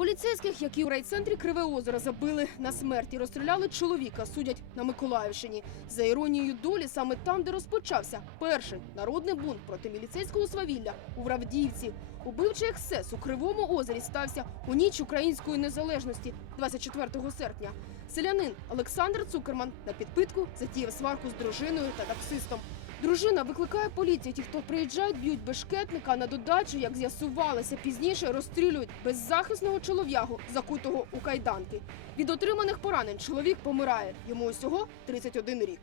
Поліцейських, які у райцентрі Криве озеро забили на смерть і розстріляли чоловіка, судять на Миколаївщині. За іронією долі, саме там, де розпочався перший народний бунт проти міліцейського свавілля у Вравдіївці. Убивчий ексцес у Кривому озері стався у ніч української незалежності 24 серпня. Селянин Олександр Цукерман на підпитку затіяв сварку з дружиною та таксистом. Дружина викликає поліцію. Ті, хто приїжджають, б'ють бешкетника. На додачу, як з'ясувалося пізніше, розстрілюють беззахисного чолов'ягу, закутого у кайданки. Від отриманих поранень чоловік помирає. Йому усього 31 рік.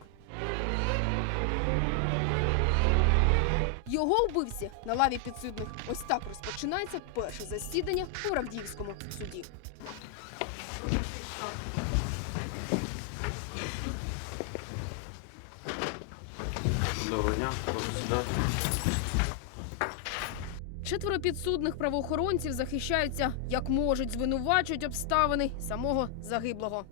Його вбивці на лаві підсудних. Ось так розпочинається перше засідання у Равдіївському суді. Доброго дня, прошу сідати. Четверо підсудних правоохоронців захищаються як можуть, звинувачують обставини самого загиблого.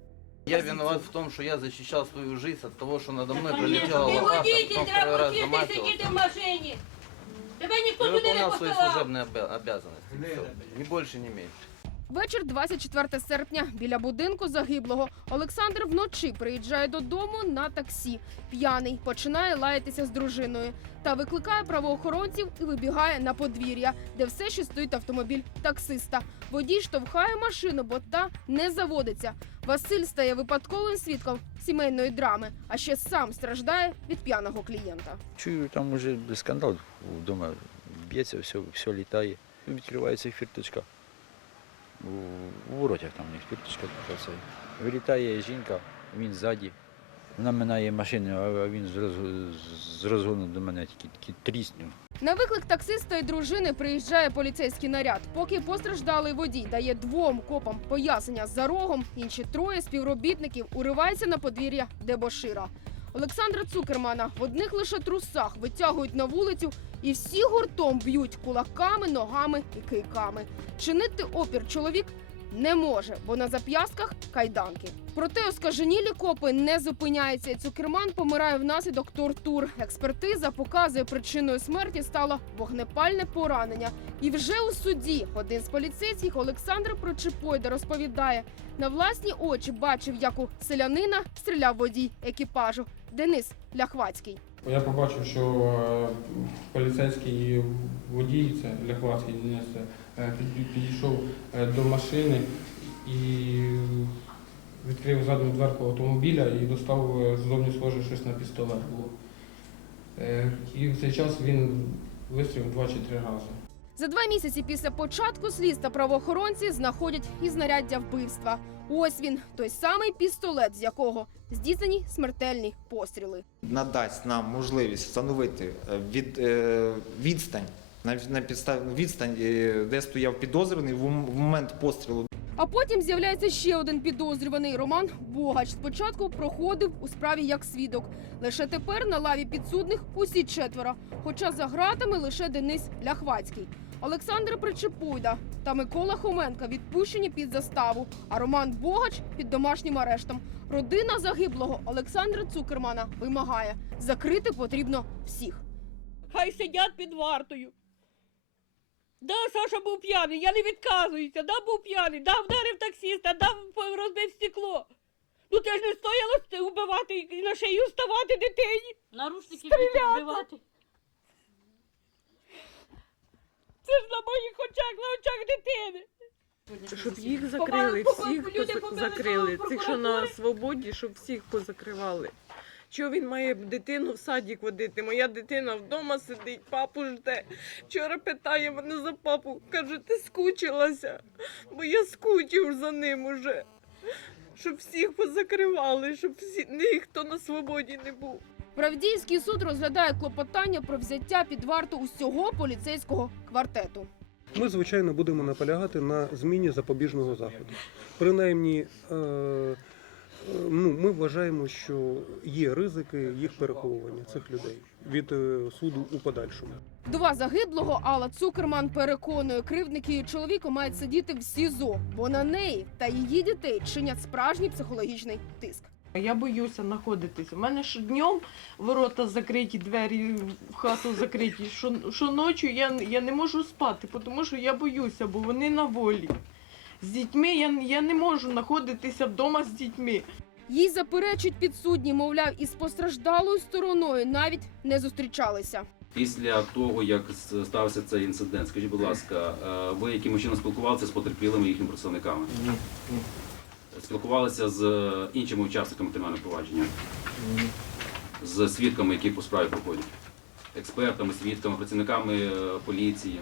Я виноват в том, что я защищал свою жизнь от того, что надо мной Ти пролетела лопата, водитель, потом второй треба раз вчити замахивался. сидіти в машині. Тебе ніхто Я туди не выполнял свои посилав. служебные обя- обязанности. Всё. Ни больше, ни меньше. Вечір 24 серпня біля будинку загиблого Олександр вночі приїжджає додому на таксі. П'яний починає лаятися з дружиною та викликає правоохоронців і вибігає на подвір'я, де все ще стоїть автомобіль таксиста. Водій штовхає машину, бо та не заводиться. Василь стає випадковим свідком сімейної драми, а ще сам страждає від п'яного клієнта. Чую, там уже скандал вдома б'ється, все, все літає. Відкривається фірточка. У, воротях там у них фірточка така це. Вилітає жінка, він ззаді. Вона минає машину, а він з, розгону до мене тільки, тріснув. На виклик таксиста і дружини приїжджає поліцейський наряд. Поки постраждалий водій дає двом копам пояснення за рогом, інші троє співробітників уриваються на подвір'я дебошира. Олександра Цукермана в одних лише трусах витягують на вулицю і всі гуртом б'ють кулаками, ногами і кийками. Чинити опір чоловік не може, бо на зап'ястках кайданки. Проте оскаженілі копи не зупиняються. Цукерман помирає внаслідок тортур. Експертиза показує причиною смерті стало вогнепальне поранення. І вже у суді один з поліцейських Олександр Прочепойда розповідає, на власні очі бачив, як у селянина стріляв водій екіпажу Денис Ляхвацький. Я побачив, що е, поліцейський водій, це Ляхвацький Денис, е, підійшов е, до машини і відкрив задню дверку автомобіля і достав зовні схоже щось на пістолет І в цей час він вистрілив два чи три рази. За два місяці після початку слідства правоохоронці знаходять і знаряддя вбивства. Ось він, той самий пістолет, з якого здійснені смертельні постріли. надасть нам можливість встановити е, від, е, відстань на, підставі відстань, е, де стояв підозрюваний в момент пострілу. А потім з'являється ще один підозрюваний Роман Богач. Спочатку проходив у справі як свідок. Лише тепер на лаві підсудних усі четверо. Хоча за ґратами лише Денис Ляхвацький. Олександр Причепуйда та Микола Хоменка відпущені під заставу, а Роман Богач під домашнім арештом. Родина загиблого Олександра Цукермана вимагає закрити потрібно всіх. Хай сидять під вартою. Да, Саша був п'яний, я не відказуюся, да, був п'яний, да, вдарив таксиста, да, розбив стекло. Ну це ж не стояло вбивати і на шию ставати дитині. Стріляти! вбивати. Це ж на моїх очах, на очах дитини. Щоб їх закрили, всіх поза- закрили. Цих, що на свободі, щоб всіх позакривали. Чого він має дитину в садик водити? Моя дитина вдома сидить, папу жде. Вчора питає мене за папу. Каже, ти скучилася, бо я скучив за ним уже. Щоб всіх позакривали, щоб всі ніхто на свободі не був. Правдійський суд розглядає клопотання про взяття під варту усього поліцейського квартету. Ми, звичайно, будемо наполягати на зміні запобіжного заходу. Принаймні, е, е, ну, ми вважаємо, що є ризики їх переховування цих людей від е, суду у подальшому. Два загиблого Алла Цукерман переконує, кривдники її чоловіка мають сидіти в СІЗО, бо на неї та її дітей чинять справжній психологічний тиск. Я боюся знаходитись. У мене ж днем ворота закриті, двері в хату закриті. Що, що ночі я, я не можу спати, тому що я боюся, бо вони на волі. З дітьми я, я не можу знаходитися вдома з дітьми. Їй заперечують підсудні, мовляв, із постраждалою стороною навіть не зустрічалися. Після того, як стався цей інцидент, скажіть, будь ласка, е, ви якимось чином спілкувалися з потерпілими їхніми представниками? Ні, ні, Спілкувалися з е, іншими учасниками кримінального провадження, з свідками, які по справі проходять, експертами, свідками, працівниками е, поліції.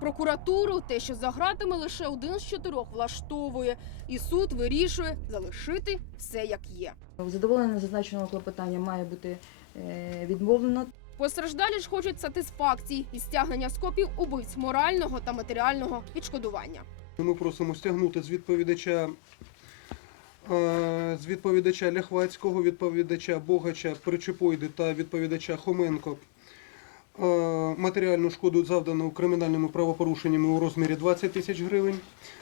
Прокуратуру те, що за ґратами лише один з чотирьох влаштовує, і суд вирішує залишити все як є. Задоволення зазначеного клопотання має бути е, відмовлено. Постраждалі ж хочуть сатисфакції і стягнення з копів убивць морального та матеріального відшкодування. Ми просимо стягнути з відповідача е, з відповідача Ляхвацького, відповідача Богача, Причепойди та відповідача Хоменко е, матеріальну шкоду завдану кримінальними правопорушеннями у розмірі 20 тисяч гривень.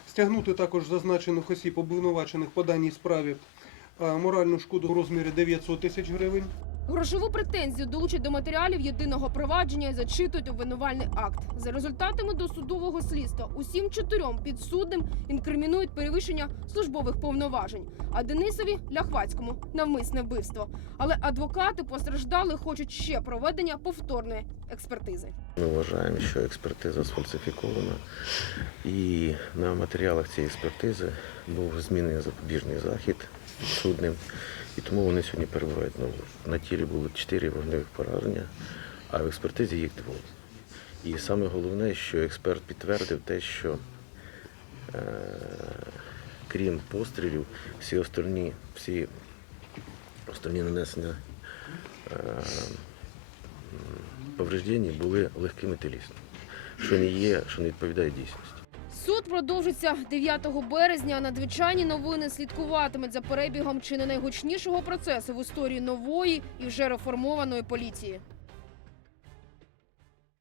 Стягнути також зазначених осіб, обвинувачених по даній справі е, моральну шкоду у розмірі 900 тисяч гривень. Грошову претензію долучать до матеріалів єдиного провадження і зачитують обвинувальний акт. За результатами досудового слідства усім чотирьом підсудним інкримінують перевищення службових повноважень, а Денисові Ляхвацькому навмисне вбивство. Але адвокати постраждали хочуть ще проведення повторної експертизи. Ми вважаємо, що експертиза сфальсифікована, і на матеріалах цієї експертизи був змінений запобіжний захід судним, і тому вони сьогодні перебувають на, на тілі були чотири вогневих пораження, а в експертизі їх двоє. І саме головне, що експерт підтвердив те, що е, крім пострілів, всі остальні, всі остальні нанесення е, повреждені були легкими тілісно, що не є, що не відповідає дійсності. Суд продовжиться 9 березня. Надзвичайні новини слідкуватимуть за перебігом чи не найгучнішого процесу в історії нової і вже реформованої поліції.